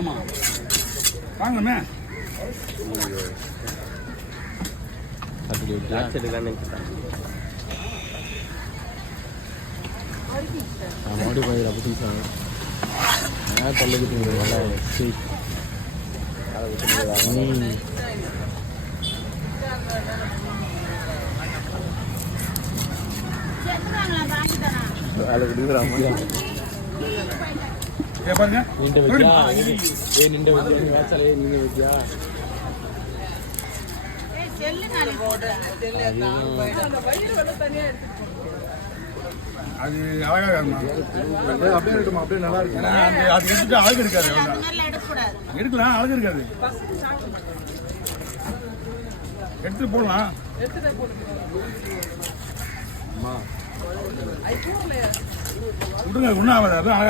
ஆமாம் வாங்கண்ணே. மாடி பயிர் அப்படி தள்ளுக்கிட்டு பாருங்க நின்று வச்சியா நின்று வச்சியா வேச்சாலே நின்று வச்சியா அது அழகாக அப்படியே இருக்குமா? அப்படியே நல்லா இருக்கு. அது எடுத்துட்டு அழகு இருக்காது. எடுக்கலாம், அழகு இருக்காது. எடுத்து போடலாம். விட்டுருங்க, ஒன்றும் ஆகாது.